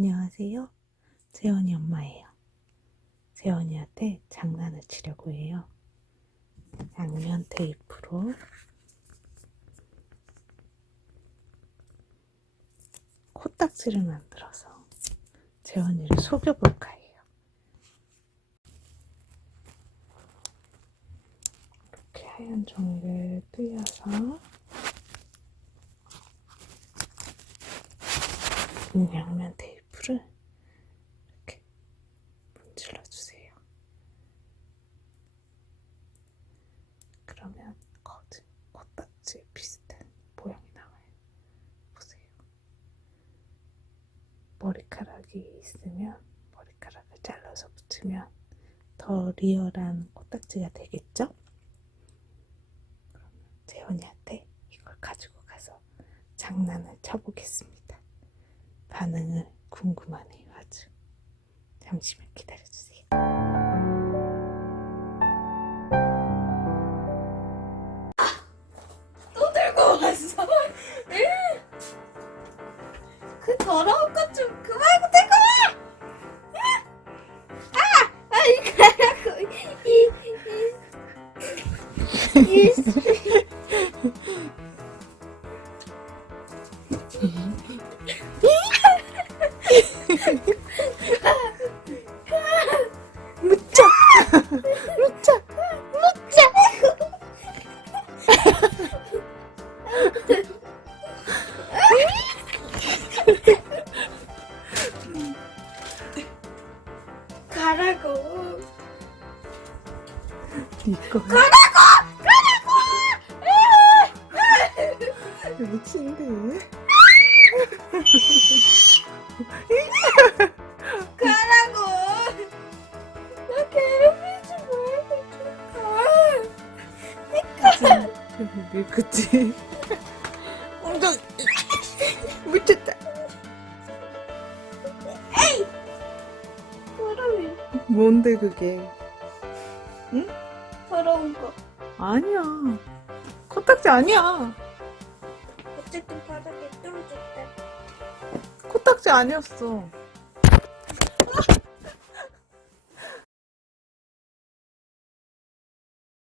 안녕하세요. 재원이 엄마예요. 재원이한테 장난을 치려고 해요. 양면 테이프로 코딱지를 만들어서 재원이를 속여볼까 해요. 이렇게 하얀 종이를 뜯어서 이 양면 테이프 를 이렇게 문질러 주세요. 그러면 거즈 코딱지 비슷한 모양이 나와요. 보세요. 머리카락이 있으면 머리카락을 잘라서 붙이면 더 리얼한 코딱지가 되겠죠? 그러면 재원이한테 이걸 가지고 가서 장난을 쳐보겠습니다. 반응을 궁금하네요, 아주. 잠시만 기다려주세요. 또 들고 왔어. 에? 그 더러운 것 좀 그만 들고 와. 에? 아, 아 이거라고 이 이. 이무 가라고. 이거 여기 침대 가라고. 나 괴롭히지 말고 좀 가. 여기 밀크티 사람이 뭔데 그게? 응? 서러운 거. 아니야. 코딱지 아니야. 어쨌든 바닥에 떨어졌다. 코딱지 아니었어. 아!